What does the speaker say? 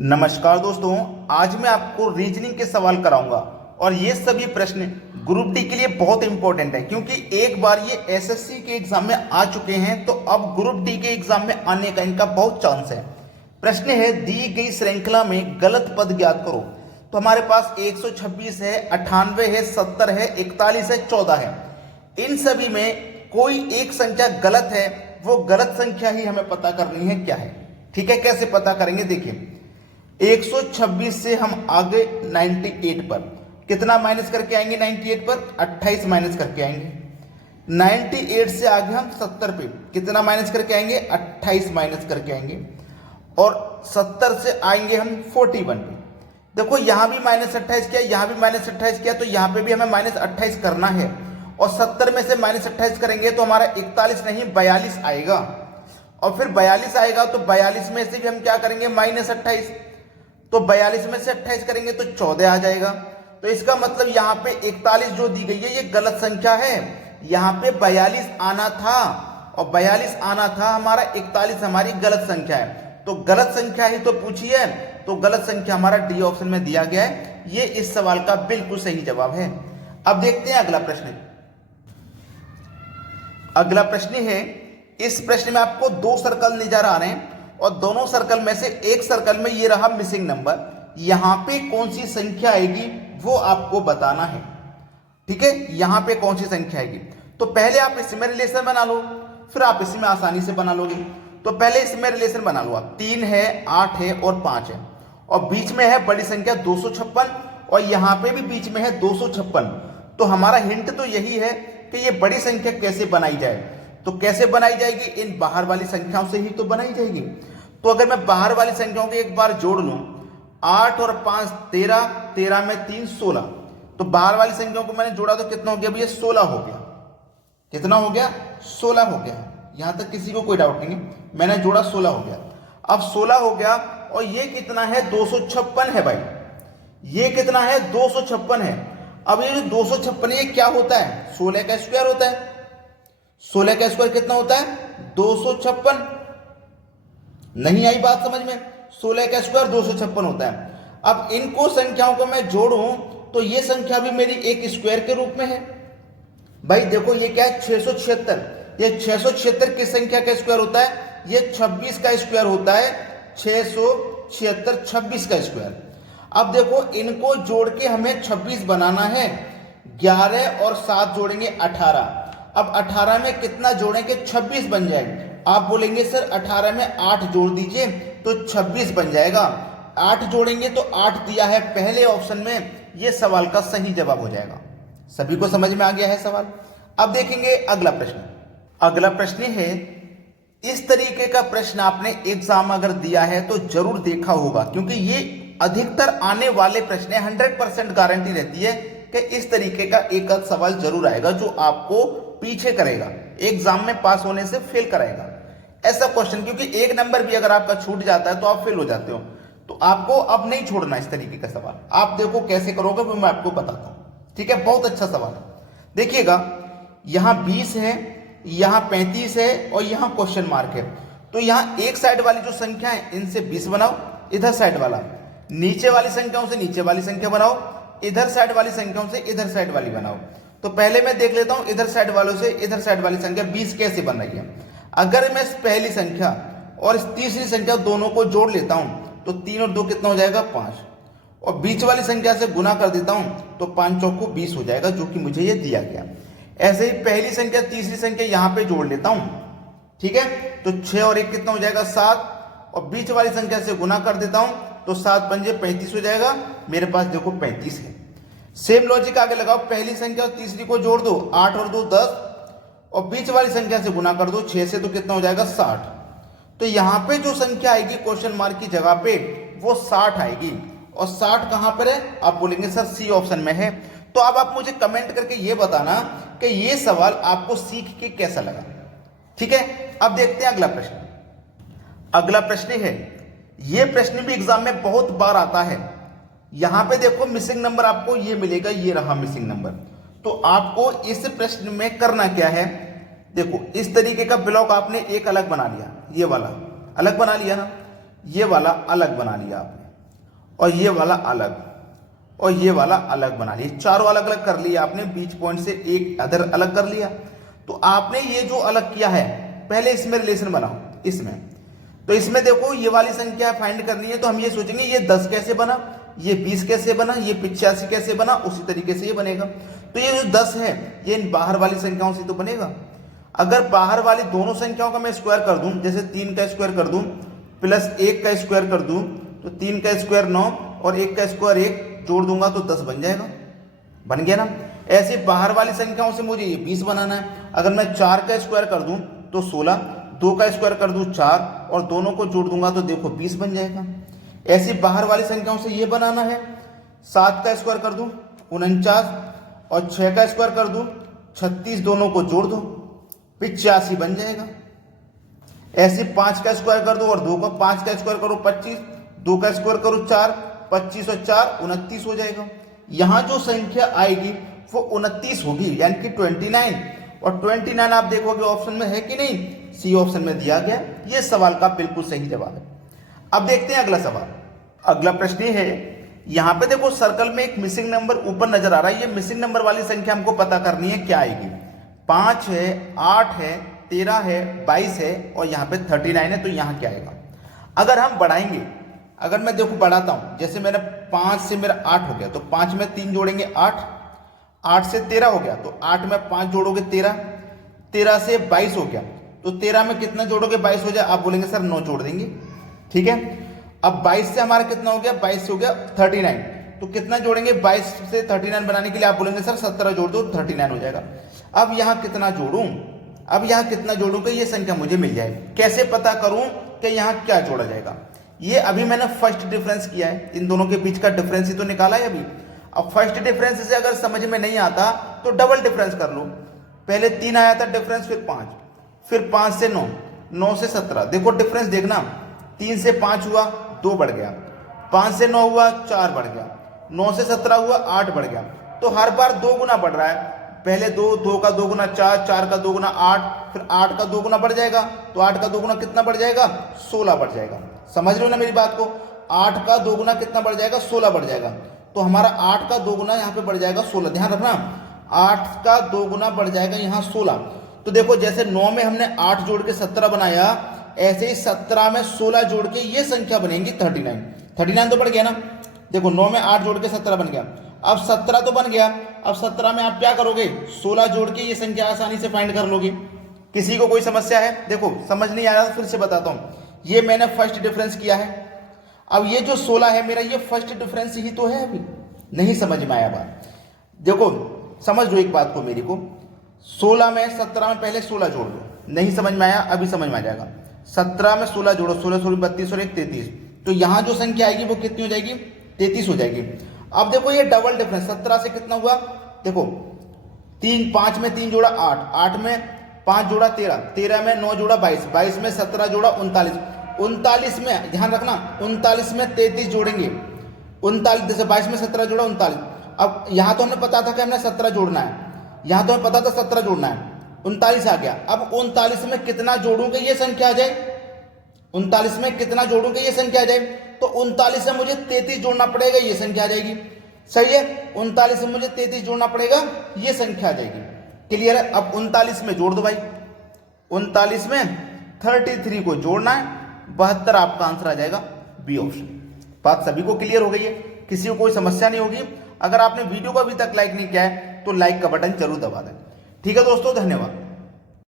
नमस्कार दोस्तों, आज मैं आपको रीजनिंग के सवाल कराऊंगा और ये सभी प्रश्न ग्रुप डी के लिए बहुत इंपॉर्टेंट है क्योंकि एक बार ये एसएससी के एग्जाम में आ चुके हैं तो अब ग्रुप डी के एग्जाम में आने का इनका बहुत चांस है। प्रश्न है, दी गई श्रृंखला में गलत पद ज्ञात करो। तो हमारे पास 126 है, 98 है, 70 है, 41 है, 14 है। इन सभी में कोई एक संख्या गलत है, वो गलत संख्या ही हमें पता करनी है क्या है। ठीक है, कैसे पता करेंगे देखिए, 126 से हम आगे 98 पर कितना माइनस करके आएंगे, 98 पर 28 माइनस करके आएंगे। 98 से आगे हम 70 पे कितना माइनस करके आएंगे, 28 माइनस करके आएंगे। और 70 से आएंगे हम 41 पे। देखो यहां भी माइनस 28 किया, यहां भी माइनस 28 किया, तो यहां पे भी हमें माइनस 28 करना है। और 70 में से माइनस 28 करेंगे तो हमारा 41 नहीं 42 आएगा। और फिर 42 आएगा तो 42 में से भी हम क्या करेंगे, माइनस 28। तो 42 में से 28 करेंगे तो 14 आ जाएगा। तो इसका मतलब यहाँ पे 41 जो दी गई है ये गलत संख्या है। यहाँ पे 42 आना था और 42 आना था हमारा, 41 हमारी गलत संख्या है। तो गलत संख्या ही तो पूछी है, तो गलत संख्या हमारा डी ऑप्शन में दिया गया है। ये इस सवाल का बिल्कुल सही जवाब है। अब देखते हैं अगला प्रश्न। अगला प्रश्न है, इस प्रश्न में आपको दो सर्कल नजर आ रहे हैं और दोनों सर्कल में से एक सर्कल में ये रहा मिसिंग नंबर। यहां पे कौन सी संख्या आएगी वो आपको बताना है। ठीक है, यहां पे कौन सी संख्या आएगी। तो पहले आप इसमें रिलेशन बना लो, फिर आप इसमें आसानी से बना लोगे। तो पहले इसमें रिलेशन बना लो आप। 3 है, 8 है और 5 है और बीच में है बड़ी संख्या 256 और यहां पे भी बीच में है 256। तो हमारा हिंट तो यही है कि ये बड़ी संख्या कैसे बनाई जाए। तो कैसे बनाई जाएगी, इन बाहर वाली संख्याओं से ही तो बनाई जाएगी। तो अगर मैं बाहर वाली संख्याओं को एक बार जोड़ लूं, 8 और 5 13, 13 में 3 16। तो बाहर वाली संख्याओं को मैंने जोड़ा तो कितना हो गया भैया, 16 हो गया। कितना हो गया, 16 हो गया। यहां तक किसी को कोई डाउट नहीं है, मैंने जोड़ा 16 हो गया। अब 16 हो गया और ये कितना है, 256 है भाई। ये कितना है, 256 है। अब ये जो 256 ये क्या होता है, 16 का स्क्वायर होता है। 16 का स्क्वायर कितना होता है, 256। नहीं आई बात समझ में, 16 का स्क्वायर 256 होता है। अब इनको संख्याओं को मैं जोड़ूं तो ये संख्या भी मेरी एक स्क्वायर के रूप में है। भाई देखो ये क्या है, 676। ये 676 किस संख्या का स्क्वायर होता है, ये 26 का स्क्वायर होता है। 676 26 का स्क्वायर। अब देखो इनको जोड़ के हमें 26 बनाना है। 11 और 7 जोड़ेंगे 18। अब 18 में कितना जोड़ेंगे, 26 बन जाएगा। आप बोलेंगे सर 18 में 8 जोड़ दीजिए तो 26 बन जाएगा। 8 जोड़ेंगे तो 8 दिया है पहले ऑप्शन में, यह सवाल का सही जवाब हो जाएगा। सभी को समझ में आ गया है सवाल। अब देखेंगे अगला प्रश्न। अगला प्रश्न है, इस तरीके का प्रश्न आपने एग्जाम अगर दिया है तो जरूर देखा होगा क्योंकि ये अधिकतर आने वाले प्रश्न है। 100% गारंटी रहती है कि इस तरीके का एक आध सवाल जरूर आएगा जो आपको पीछे करेगा, एग्जाम में पास होने से फेल कराएगा। ऐसा क्वेश्चन, क्योंकि एक नंबर भी अगर आपका छूट जाता है तो आप फेल हो जाते हो। तो आपको अब नहीं छोड़ना इस तरीके का सवाल। आप देखो कैसे करोगे वो मैं आपको बताता हूं। ठीक है, बहुत अच्छा सवाल है। देखिएगा, यहां 20 है, यहां 35 है और यहां क्वेश्चन मार्क है। तो यहां एक साइड वाली जो संख्या है इनसे 20 बनाओ, इधर साइड वाला। नीचे वाली संख्याओं से नीचे वाली संख्या बनाओ, इधर साइड वाली संख्याओं से इधर साइड वाली बनाओ। तो पहले मैं देख लेता हूं इधर साइड वालों से इधर साइड वाली संख्या 20 कैसे बन रही है। अगर मैं इस पहली संख्या और इस तीसरी संख्या दोनों को जोड़ लेता हूं तो 3 और 2 कितना हो जाएगा, 5। और बीच वाली संख्या से गुना कर देता हूं तो 5 चौको 20 हो जाएगा, जो कि मुझे ये दिया गया। ऐसे ही पहली संख्या तीसरी संख्या यहां पे जोड़ लेता हूं। ठीक है, तो 6 और 1 कितना हो जाएगा, 7। और बीच वाली संख्या से गुना कर देता हूं तो 7 पंजे 35 हो जाएगा। मेरे पास देखो 35 है। सेम लॉजिक आगे लगाओ, पहली संख्या और तीसरी को जोड़ दो, 8 और 2 10। और बीच वाली संख्या से गुना कर दो 6 से, तो कितना हो जाएगा, 60। तो यहां पे जो संख्या आएगी क्वेश्चन मार्क की जगह पे वो 60 आएगी। और 60 कहां पर है, आप बोलेंगे सर सी ऑप्शन में है। तो अब आप मुझे कमेंट करके ये बताना कि ये सवाल आपको सीख के कैसा लगा। ठीक है, अब देखते हैं अगला प्रश्न। अगला प्रश्न है, ये प्रश्न भी एग्जाम में बहुत बार आता है। यहां पे देखो मिसिंग नंबर आपको ये मिलेगा, ये रहा मिसिंग नंबर। तो आपको इस प्रश्न में करना क्या है, देखो इस तरीके का ब्लॉक आपने एक अलग बना लिया, ये वाला अलग बना लिया ना, ये वाला अलग बना लिया आपने। और ये वाला अलग और ये वाला अलग बना लिया, चारों अलग अलग कर लिया आपने, बीच पॉइंट से एक अदर अलग कर लिया। तो आपने ये जो अलग किया है पहले इसमें रिलेशन बनाओ इसमें। तो इसमें देखो ये वाली संख्या फाइंड करनी है, तो हम ये सोचेंगे ये 10 कैसे बना, ये 20 कैसे बना, ये 85 कैसे बना, उसी तरीके से ये बनेगा। तो ये जो 10 है ये इन बाहर वाली संख्याओं से तो बनेगा। अगर बाहर वाली दोनों संख्याओं का मैं स्क्वायर कर दूं, जैसे 3 का स्क्वायर कर दूं प्लस 1 का स्क्वायर कर दूं, तो 3 का स्क्वायर 9 और 1 का स्क्वायर 1 जोड़ दूंगा तो 10 बन जाएगा, बन गया ना। ऐसे बाहर वाली संख्याओं से मुझे ये 20 बनाना है। अगर मैं 4 का स्क्वायर कर दूं तो 16, 2 का स्क्वायर कर दूं 4 और दोनों को जोड़ दूंगा तो देखो 20 बन जाएगा। ऐसी बाहर वाली संख्याओं से ये बनाना है। 7 का स्क्वायर कर दूं 49 और 6 का स्क्वायर कर दूं 36, दोनों को जोड़ दो 85 बन जाएगा। ऐसे 5 का स्क्वायर कर दो और 2 का 5 का स्क्वायर करो 25, 2 का स्क्वायर करो 4, 25 और 4 29 हो जाएगा। यहां जो संख्या आएगी वो 29 होगी, यानी कि 29। और 29 आप देखोगे ऑप्शन में है कि नहीं, सी ऑप्शन में दिया गया। ये सवाल का बिल्कुल सही जवाब है। अब देखते हैं अगला सवाल। अगला प्रश्न ये है, यहां पे देखो सर्कल में एक मिसिंग नंबर ऊपर नजर आ रहा है। ये मिसिंग नंबर वाली संख्या हमको पता करनी है क्या आएगी। 5 है, 8 है, 13 है, 22 है और यहाँ पे 39 है, तो यहाँ क्या आएगा। अगर हम बढ़ाएंगे, अगर मैं देखो बढ़ाता हूं, जैसे मैंने 5 से मेरा 8 हो गया तो 5 में 3 जोड़ेंगे 8, 8 से 13 हो गया तो 8 में 5 जोड़ोगे 13, 13 से 22 हो गया तो 13 में कितना जोड़ोगे 22 हो जाए। आप बोलेंगे सर 9 जोड़ देंगे, ठीक है। अब 22 से हमारा कितना हो गया, 22 से हो गया 39, तो कितना जोड़ेंगे 22 से 39 बनाने के लिए। आप बोलेंगे सर 17 जोड़ दो 39 हो जाएगा। अब यहाँ कितना जोड़ूं, अब यहाँ कितना जोड़ूं कि ये संख्या मुझे मिल जाए। कैसे पता करूं कि यहाँ क्या जोड़ा जाएगा। ये अभी मैंने फर्स्ट डिफरेंस किया है, इन दोनों के बीच का डिफरेंस ही तो निकाला है अभी। अब फर्स्ट डिफरेंस से अगर समझ में नहीं आता तो डबल डिफरेंस कर लो। पहले 3 आया था डिफरेंस, फिर 5, फिर 5 से 9, 9 से 17। देखो डिफरेंस देखना, 3 से 5 हुआ 2 बढ़ गया, 5 से 9 हुआ 4 बढ़ गया, 9 से 17 हुआ 8 बढ़ गया। तो हर बार 2 गुना बढ़ रहा है। पहले 2, 2 का 2 गुना 4, 4 का 2 गुना 8, फिर 8 का 2 गुना बढ़ जाएगा, तो 8 का 2 गुना कितना बढ़ जाएगा, 16 बढ़ जाएगा। समझ रहे हो ना मेरी बात को। 8 का 2 गुना कितना बढ़ जाएगा, 16 बढ़ जाएगा। तो हमारा 8 का 2 गुना यहाँ पे बढ़ जाएगा 16। ध्यान रखना, 8 का 2 गुना बढ़ जाएगा यहाँ 16। तो देखो जैसे 9 में हमने 8 जोड़ के 17 बनाया, ऐसे ही 17 में 16 जोड़ के ये संख्या बनेगी 39। 39 तो बढ़ गया ना। देखो 9 में 8 जोड़ के 17 बन गया। अब 17 तो बन गया, अब 17 में आप क्या करोगे, 16 जोड़ के ये संख्या आसानी से फाइंड कर लोगे। किसी को कोई समस्या है। देखो समझ नहीं आ रहा तो फिर से बताता हूं। ये मैंने फर्स्ट डिफरेंस किया है। अब ये जो 16 है मेरा, ये फर्स्ट डिफरेंस ही तो है। अभी नहीं समझ में आया बात। देखो समझ लो एक बात को मेरी को, 16 में 17 में पहले 16 जोड़ दो। नहीं समझ में आया, अभी समझ में आ जाएगा। 17 में 16 जोड़ो, 16 16 32 और 1 33। तो यहां जो संख्या आएगी वो कितनी हो जाएगी, 33 हो जाएगी। अब देखो ये डबल डिफरेंस, 17 से कितना हुआ, देखो 3, 5 में 3 जोड़ा 8, 8 में 5 जोड़ा 13, 13 में 9 जोड़ा 22, 22 में 17 जोड़ा 39, 39 में ध्यान रखना 39 में 33 जोड़ेंगे। 39 जैसे 22 में 17 जोड़ा 39। अब यहां तो हमें पता था कि हमने 17 जोड़ना है, यहां तो हमें पता था 17 जोड़ना है, 39 आ गया। अब 39 में कितना जोड़ूंगे ये संख्या आ जाए, 39 में कितना जोड़ूंगे ये संख्या आ जाए। तो 39 से मुझे 33 जोड़ना पड़ेगा, ये संख्या आ जाएगी। सही है, 39 से मुझे 33 जोड़ना पड़ेगा, ये संख्या आ जाएगी। क्लियर है। अब 39 में जोड़ दो भाई, 39 में 33 को जोड़ना है, 72 आपका आंसर आ जाएगा, बी ऑप्शन। बात सभी को क्लियर हो गई है, किसी को कोई समस्या नहीं होगी। अगर आपने वीडियो को अभी तक लाइक नहीं किया है तो लाइक का बटन जरूर दबा दें। ठीक है दोस्तों, धन्यवाद।